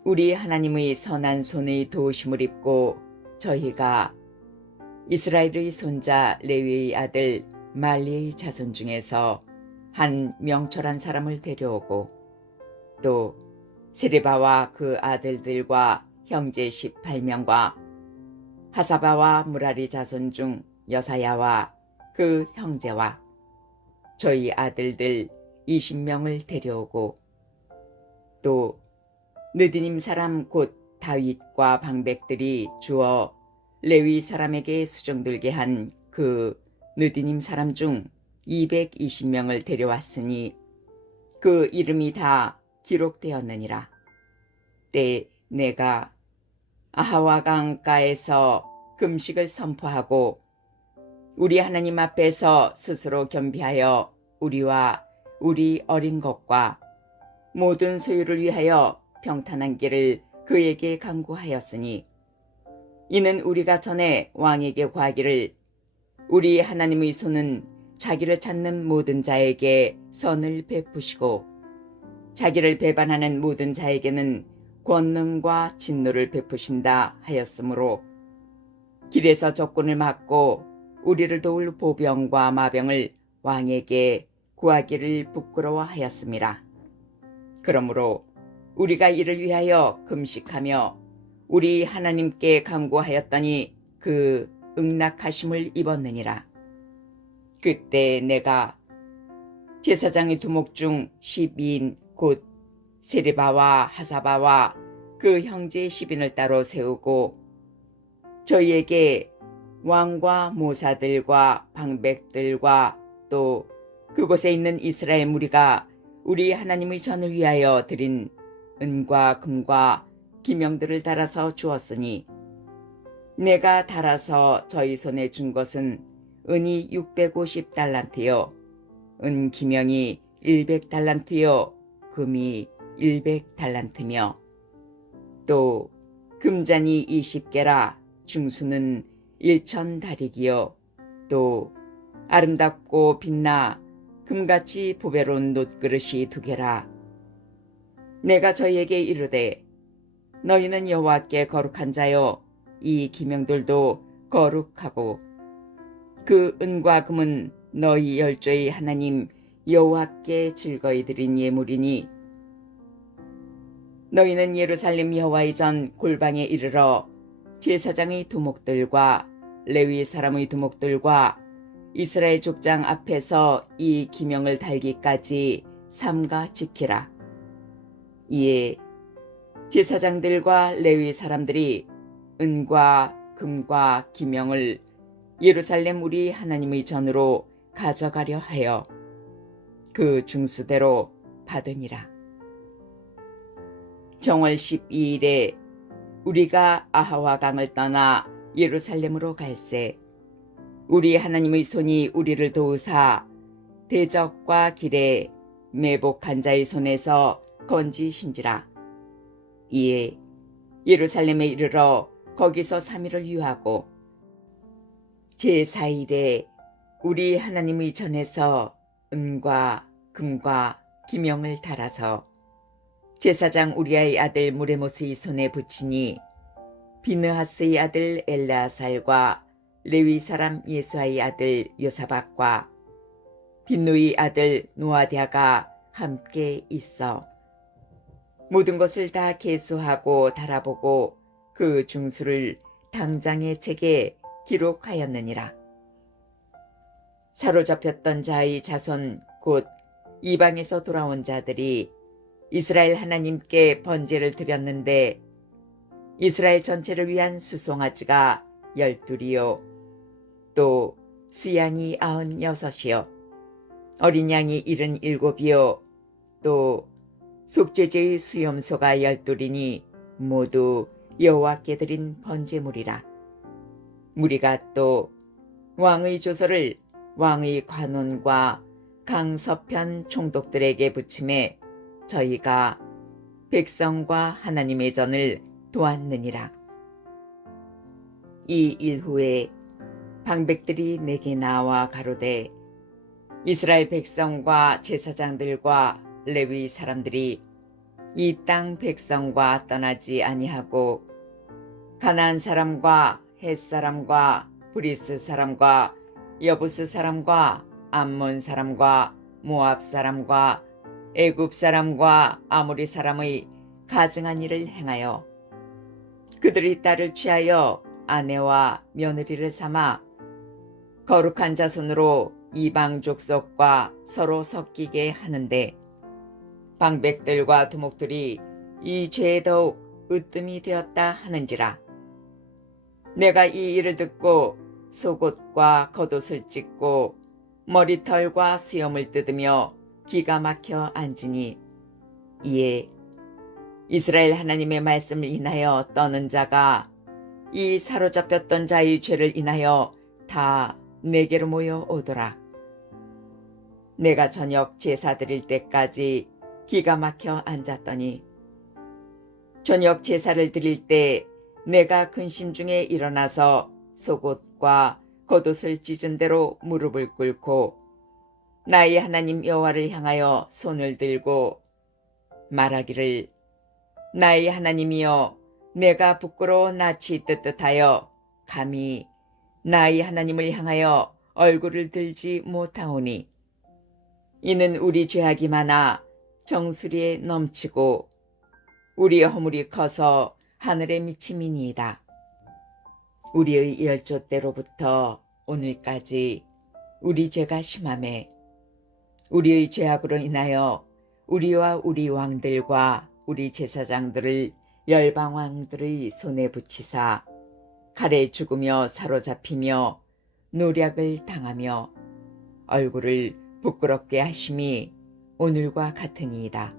우리 하나님의 선한 손의 도우심을 입고 저희가 이스라엘의 손자 레위의 아들 말리의 자손 중에서 한 명철한 사람을 데려오고 또 세레바와 그 아들들과 형제 18명과 하사바와 무라리 자손 중 여사야와 그 형제와 저희 아들들 20명을 데려오고 또 느디님 사람 곧 다윗과 방백들이 주어 레위 사람에게 수종들게 한 그 느디님 사람 중 220명을 데려왔으니 그 이름이 다 기록되었느니라. 때 내가 아하와 강가에서 금식을 선포하고 우리 하나님 앞에서 스스로 겸비하여 우리와 우리 어린 것과 모든 소유를 위하여 평탄한 길을 그에게 강구하였으니 이는 우리가 전에 왕에게 구하기를 우리 하나님의 손은 자기를 찾는 모든 자에게 선을 베푸시고 자기를 배반하는 모든 자에게는 권능과 진노를 베푸신다 하였으므로 길에서 적군을 막고 우리를 도울 보병과 마병을 왕에게 구하기를 부끄러워하였습니다. 그러므로 우리가 이를 위하여 금식하며 우리 하나님께 간구하였더니 그 응낙하심을 입었느니라. 그때 내가 제사장의 두목 중 12인 곧 세레바와 하사바와 그 형제 10인을 따로 세우고 저희에게 왕과 모사들과 방백들과 또 그곳에 있는 이스라엘 무리가 우리 하나님의 전을 위하여 드린 은과 금과 기명들을 달아서 주었으니 내가 달아서 저희 손에 준 것은 은이 650달란트요 은 기명이 100달란트요 금이 100달란트며 또 금잔이 20개라 중수는 1000다리기요 또 아름답고 빛나 금같이 보배로운 놋그릇이 2개라. 내가 저희에게 이르되 너희는 여호와께 거룩한 자요 이 기명들도 거룩하고 그 은과 금은 너희 열조의 하나님 여호와께 즐거이 드린 예물이니 너희는 예루살렘 여호와의 전 골방에 이르러 제사장의 두목들과 레위 사람의 두목들과 이스라엘 족장 앞에서 이 기명을 달기까지 삼가 지키라. 이에 제사장들과 레위 사람들이 은과 금과 기명을 예루살렘 우리 하나님의 전으로 가져가려 하여 그 중수대로 받으니라. 정월 12일에 우리가 아하와 강을 떠나 예루살렘으로 갈새 우리 하나님의 손이 우리를 도우사 대적과 길에 매복한 자의 손에서 건지신지라. 이에 예루살렘에 이르러 거기서 3일을 유하고 제4일에 우리 하나님의 전에서 은과 금과 기명을 달아서 제사장 우리아의 아들 무레모스의 손에 붙이니 비느하스의 아들 엘라살과 레위 사람 예수아의 아들 요사박과 빈누의 아들 노아디아가 함께 있어 모든 것을 다 계수하고 달아보고 그 중수를 당장의 책에 기록하였느니라. 사로잡혔던 자의 자손 곧 이방에서 돌아온 자들이 이스라엘 하나님께 번제를 드렸는데 이스라엘 전체를 위한 수송아지가 12이요 또 수양이 96이요 어린 양이 77이요 또 속죄제의 수염소가 12이니 모두 여호와께 드린 번제물이라. 무리가 또 왕의 조서를 왕의 관원과 강서편 총독들에게 붙임에 저희가 백성과 하나님의 전을 도왔느니라. 이 일 후에 방백들이 내게 나와 가로되 이스라엘 백성과 제사장들과 레위 사람들이 이 땅 백성과 떠나지 아니하고 가나안 사람과 헷 사람과 브리스 사람과 여부스 사람과 암몬 사람과 모압 사람과 애굽 사람과 아모리 사람의 가증한 일을 행하여 그들이 딸을 취하여 아내와 며느리를 삼아 거룩한 자손으로 이방 족속과 서로 섞이게 하는데 방백들과 두목들이 이 죄에 더욱 으뜸이 되었다 하는지라. 내가 이 일을 듣고 속옷과 겉옷을 찢고 머리털과 수염을 뜯으며 기가 막혀 앉으니, 이에 이스라엘 하나님의 말씀을 인하여 떠는 자가 이 사로잡혔던 자의 죄를 인하여 다 내게로 모여 오더라. 내가 저녁 제사 드릴 때까지 기가 막혀 앉았더니, 저녁 제사를 드릴 때 내가 근심 중에 일어나서 속옷과 겉옷을 찢은 대로 무릎을 꿇고 나의 하나님 여호와를 향하여 손을 들고 말하기를, 나의 하나님이여, 내가 부끄러워 낯이 뜨뜻하여 감히 나의 하나님을 향하여 얼굴을 들지 못하오니, 이는 우리 죄악이 많아 정수리에 넘치고 우리의 허물이 커서 하늘에 미침이니이다. 우리의 열조 때로부터 오늘까지 우리 죄가 심하매 우리의 죄악으로 인하여 우리와 우리 왕들과 우리 제사장들을 열방 왕들의 손에 붙이사 칼에 죽으며 사로잡히며 노략을 당하며 얼굴을 부끄럽게 하심이 오늘과 같으니이다.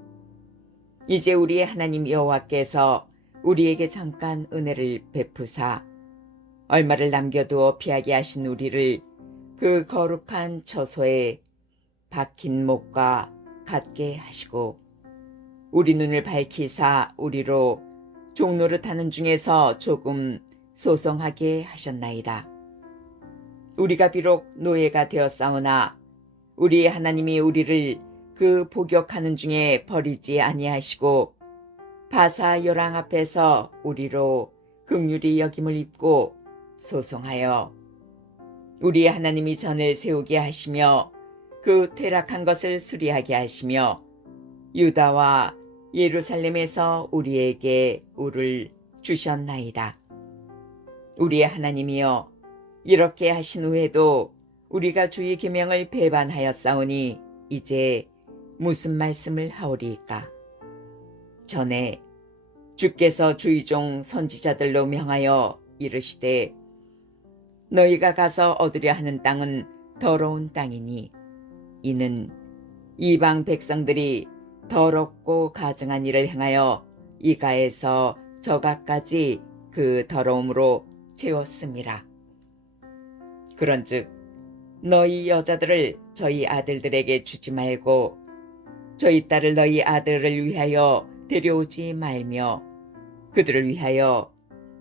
이제 우리의 하나님 여호와께서 우리에게 잠깐 은혜를 베푸사 얼마를 남겨두어 피하게 하신 우리를 그 거룩한 처소에 박힌 목과 같게 하시고 우리 눈을 밝히사 우리로 종노릇 하는 중에서 조금 소성하게 하셨나이다. 우리가 비록 노예가 되었사오나 우리 하나님이 우리를 그 복역하는 중에 버리지 아니하시고 바사 요랑 앞에서 우리로 긍휼히 여김을 입고 소송하여 우리 하나님이 전을 세우게 하시며 그 퇴락한 것을 수리하게 하시며 유다와 예루살렘에서 우리에게 우를 주셨나이다. 우리의 하나님이여, 이렇게 하신 후에도 우리가 주의 계명을 배반하였사오니 이제 무슨 말씀을 하오리이까? 전에 주께서 주의 종 선지자들로 명하여 이르시되 너희가 가서 얻으려 하는 땅은 더러운 땅이니 이는 이방 백성들이 더럽고 가증한 일을 행하여 이가에서 저가까지 그 더러움으로 채웠음이라. 그런즉 너희 여자들을 저희 아들들에게 주지 말고 저희 딸을 너희 아들을 위하여 데려오지 말며 그들을 위하여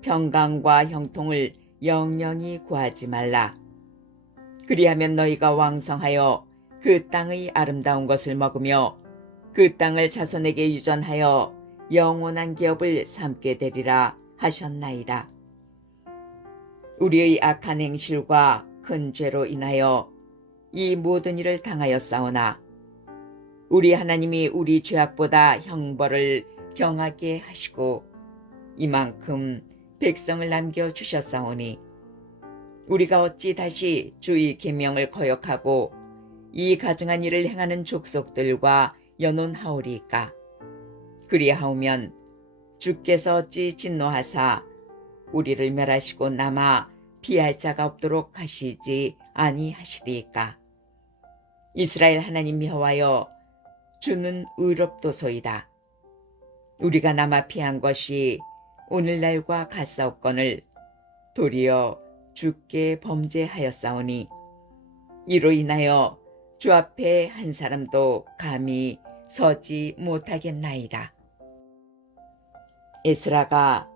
평강과 형통을 영영히 구하지 말라. 그리하면 너희가 왕성하여 그 땅의 아름다운 것을 먹으며 그 땅을 자손에게 유전하여 영원한 기업을 삼게 되리라 하셨나이다. 우리의 악한 행실과 큰 죄로 인하여 이 모든 일을 당하였사오나 우리 하나님이 우리 죄악보다 형벌을 경하게 하시고 이만큼 백성을 남겨주셨사오니 우리가 어찌 다시 주의 계명을 거역하고 이 가증한 일을 행하는 족속들과 연혼하오리까? 그리하오면 주께서 어찌 진노하사 우리를 멸하시고 남아 피할 자가 없도록 하시지 아니하시리까? 이스라엘 하나님 여호와여, 주는 의롭도소이다. 우리가 남아 피한 것이 오늘날과 같사옵거늘 도리어 주께 범죄하였사오니 이로 인하여 주 앞에 한 사람도 감히 서지 못하겠나이다. 에스라가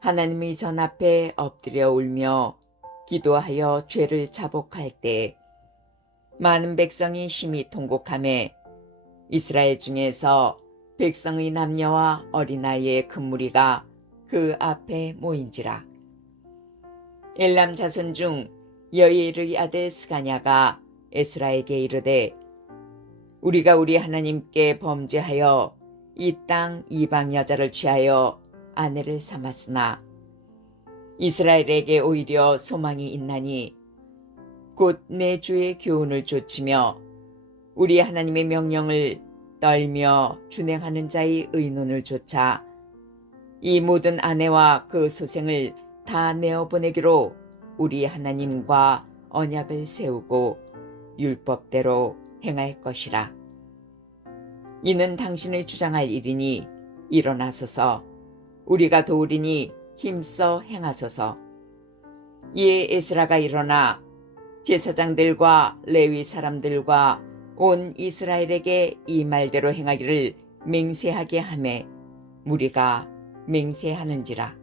하나님의 전 앞에 엎드려 울며 기도하여 죄를 자복할 때 많은 백성이 심히 통곡하매 이스라엘 중에서 백성의 남녀와 어린아이의 큰 무리가 그 앞에 모인지라. 엘람 자손 중 여일의 아들 스가냐가 에스라에게 이르되 우리가 우리 하나님께 범죄하여 이 땅 이방 여자를 취하여 아내를 삼았으나 이스라엘에게 오히려 소망이 있나니 곧 내 주의 교훈을 좇으며 우리 하나님의 명령을 떨며 준행하는 자의 의논을 좇아 이 모든 아내와 그 소생을 다 내어보내기로 우리 하나님과 언약을 세우고 율법대로 행할 것이라. 이는 당신의 주장할 일이니 일어나소서. 우리가 도우리니 힘써 행하소서. 이에 에스라가 일어나 제사장들과 레위 사람들과 온 이스라엘에게 이 말대로 행하기를 맹세하게 하매 무리가 맹세하는지라.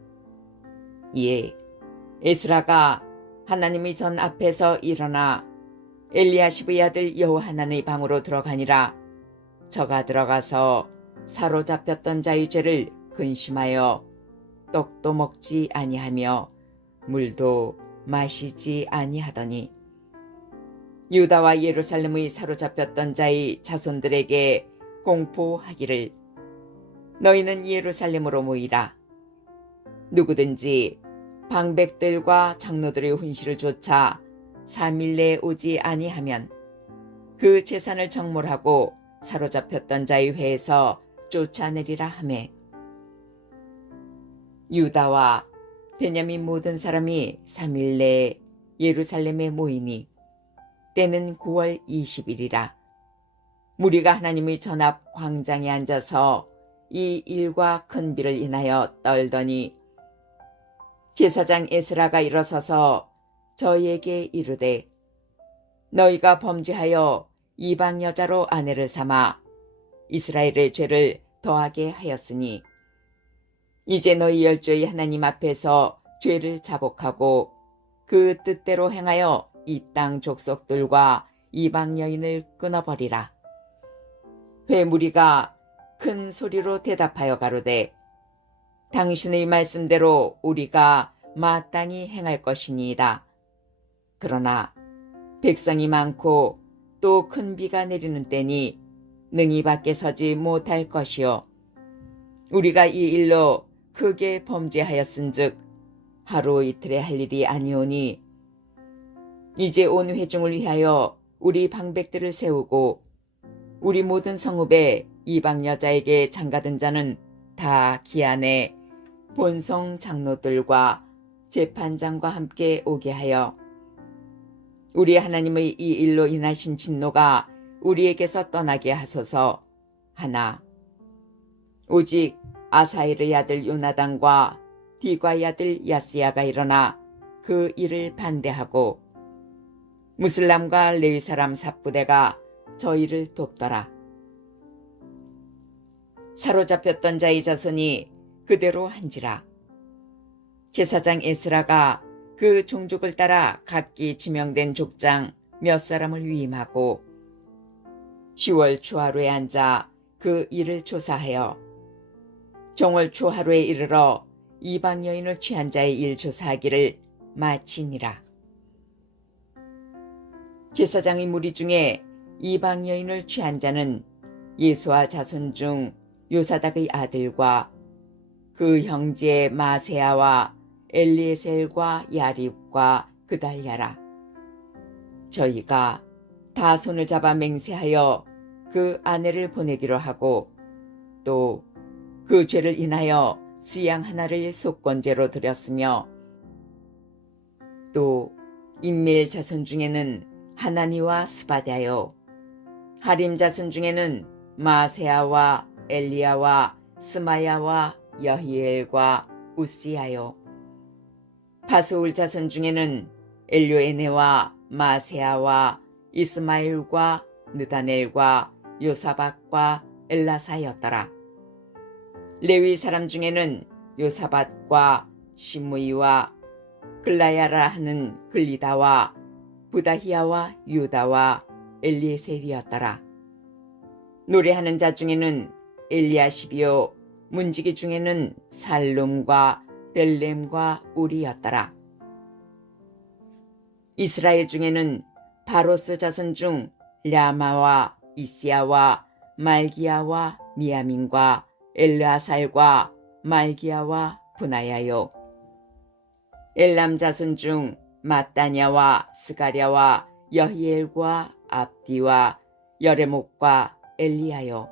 이에 에스라가 하나님의 전 앞에서 일어나 엘리야십의 아들 여호하난의 방으로 들어가니라. 저가 들어가서 사로잡혔던 자의 죄를 근심하여 떡도 먹지 아니하며 물도 마시지 아니하더니 유다와 예루살렘의 사로잡혔던 자의 자손들에게 공포하기를 너희는 예루살렘으로 모이라. 누구든지 방백들과 장로들의 훈시를 조차 3일 내에 오지 아니하면 그 재산을 정몰하고 사로잡혔던 자의 회에서 쫓아내리라 하매 유다와 베냐민 모든 사람이 3일 내에 예루살렘에 모이니 때는 9월 20일이라. 무리가 하나님의 전앞 광장에 앉아서 이 일과 큰 비를 인하여 떨더니 제사장 에스라가 일어서서 저희에게 이르되 너희가 범죄하여 이방 여자로 아내를 삼아 이스라엘의 죄를 더하게 하였으니 이제 너희 열조의 하나님 앞에서 죄를 자복하고 그 뜻대로 행하여 이 땅 족속들과 이방 여인을 끊어버리라. 회무리가 큰 소리로 대답하여 가로되 당신의 말씀대로 우리가 마땅히 행할 것이니이다. 그러나 백성이 많고 또 큰 비가 내리는 때니 능히 밖에 서지 못할 것이요 우리가 이 일로 크게 범죄하였은즉 하루 이틀에 할 일이 아니오니 이제 온 회중을 위하여 우리 방백들을 세우고 우리 모든 성읍에 이방 여자에게 장가든 자는 다 기한에 본성 장로들과 재판장과 함께 오게 하여 우리 하나님의 이 일로 인하신 진노가 우리에게서 떠나게 하소서 하나 오직 아사엘의 아들 요나단과 디과의 아들 야스야가 일어나 그 일을 반대하고 무슬람과 레위 사람 삽부대가 저희를 돕더라. 사로잡혔던 자의 자손이 그대로 한지라. 제사장 에스라가 그 종족을 따라 각기 지명된 족장 몇 사람을 위임하고 10월 초하루에 앉아 그 일을 조사하여 정월 초하루에 이르러 이방 여인을 취한 자의 일 조사하기를 마치니라. 제사장의 무리 중에 이방 여인을 취한 자는 예수와 자손 중 요사닥의 아들과 그 형제 마세야와 엘리에셀과 야립과 그달랴라. 저희가 다 손을 잡아 맹세하여 그 아내를 보내기로 하고 또 그 죄를 인하여 수양 하나를 속건제로 드렸으며 또 인밀 자손 중에는 하나니와 스바다요 하림 자손 중에는 마세야와 엘리야와 스마야와 여히엘과 우시야요 바스울 자손 중에는 엘료에네와 마세야와 이스마일과 느다넬과 요사밧과 엘라사였더라. 레위 사람 중에는 요사밧과 시므이와 글라야라 하는 글리다와 부다히야와 유다와 엘리에셀이었더라. 노래하는 자 중에는 엘리야십이요 문지기 중에는 살룸과 벨렘과 우리였더라. 이스라엘 중에는 바로스 자손 중 랴마와 이시야와 말기야와 미야민과 엘르아살과 말기야와 분하야요 엘람 자손 중 마따냐와 스가랴와 여히엘과 압디와 여레목과 엘리야요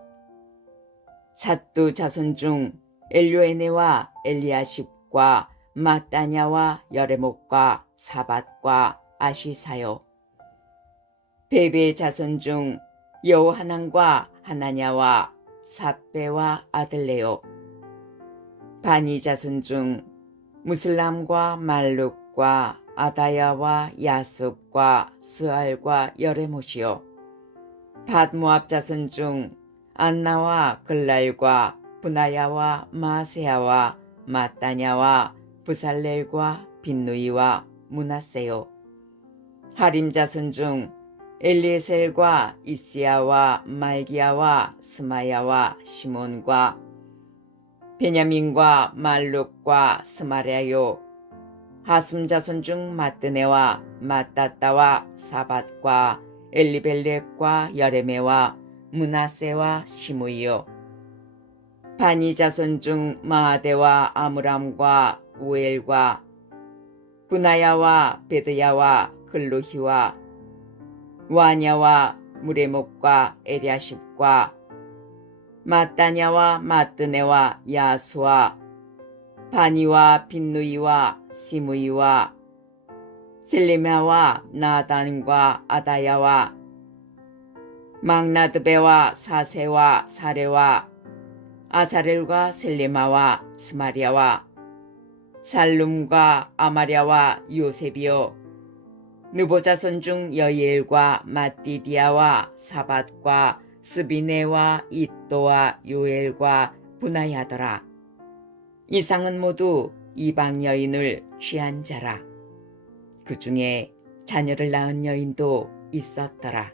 삿두 자손 중 엘료에네와 엘리야십과 마따냐와 여레목과 사밧과 아시사요. 베베의 자손 중 여호하난과 하나냐와 삽베와 아들레요. 바니 자손 중 무슬람과 말룩과 아다야와 야습과 스알과 여레못이요. 밧모압 자손 중 안나와 글랄과 분하야와 마세야와 마따냐와 부살렐과 빈누이와 문하세요. 하림 자손 중 엘리에셀과 이스야와 말기야와 스마야와 시몬과 베냐민과 말룩과 스마랴요. 하슴 자손 중 마뜨네와 마따따와 사밧과 엘리벨렉과 여레메와 문하세와 시므이요. 바니 자손 중 마아데와 아므람과 우엘과 분하야와 베드야와 글루히와 와냐와 무레목과 에리아십과 마따냐와 마뜨네와 야수와 바니와 빈누이와 시므이와 셀레마와 나단과 아다야와 막나드베와 사세와 사레와 아사렐과 셀레마와 스마리아와 살룸과 아마랴와 요셉이요. 느보 자손 중 여이엘과 마띠디아와 사밧과 스비네와 이또와 요엘과 분하야더라. 이상은 모두 이방 여인을 취한 자라. 그 중에 자녀를 낳은 여인도 있었더라.